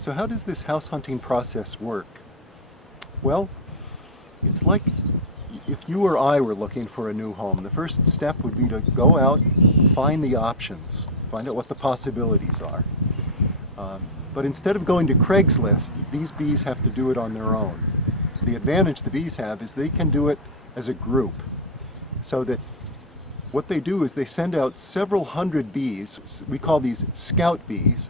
So how does this house hunting process work? Well, it's like if you or I were looking for a new home. The first step would be to go out, find the options, find out what the possibilities are. But instead of going to Craigslist, these bees have to do it on their own. The advantage the bees have is they can do it as a group. So that what they do is they send out several hundred bees, we call these scout bees,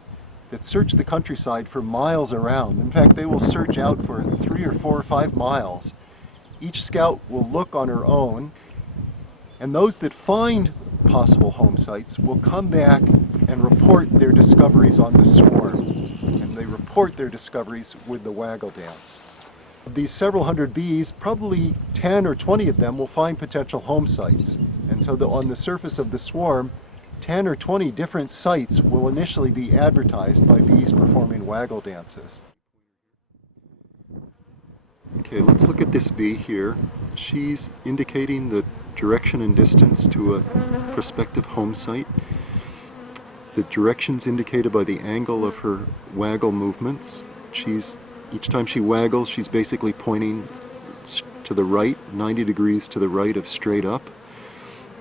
that search the countryside for miles around. In fact, they will search out for 3 or 4 or 5 miles. Each scout will look on her own, and those that find possible home sites will come back and report their discoveries on the swarm. And they report their discoveries with the waggle dance. Of these several hundred bees, probably 10 or 20 of them will find potential home sites. And so on the surface of the swarm, 10 or 20 different sites will initially be advertised by bees performing waggle dances. Okay, let's look at this bee here. She's indicating the direction and distance to a prospective home site. The direction's indicated by the angle of her waggle movements. Each time she waggles, she's basically pointing to the right, 90 degrees to the right of straight up.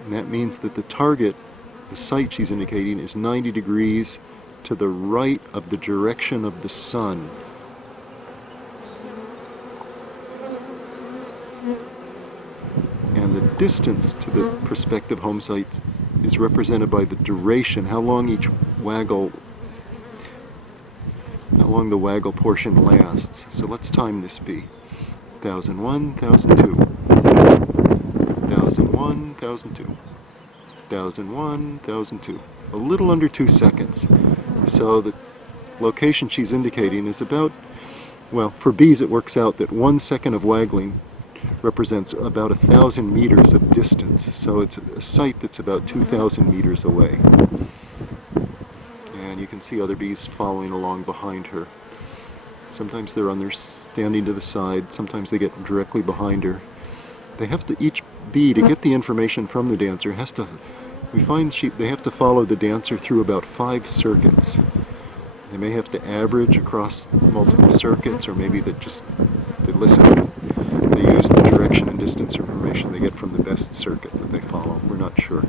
And that means that the target, the site she's indicating, is 90 degrees to the right of the direction of the sun. And the distance to the prospective home sites is represented by the duration, how long the waggle portion lasts. So let's time this bee. 1001, 1002. 1001, 1002. 1001, 1002. A little under 2 seconds. So the location she's indicating is about, well, for bees it works out that 1 second of waggling represents about 1,000 meters of distance. So it's a site that's about 2,000 meters away. And you can see other bees following along behind her. Sometimes they're standing to the side, sometimes they get directly behind her. They have to, each bee, to get the information from the dancer, they have to follow the dancer through about 5 circuits. They may have to average across multiple circuits, or maybe they listen. They use the direction and distance information they get from the best circuit that they follow. We're not sure.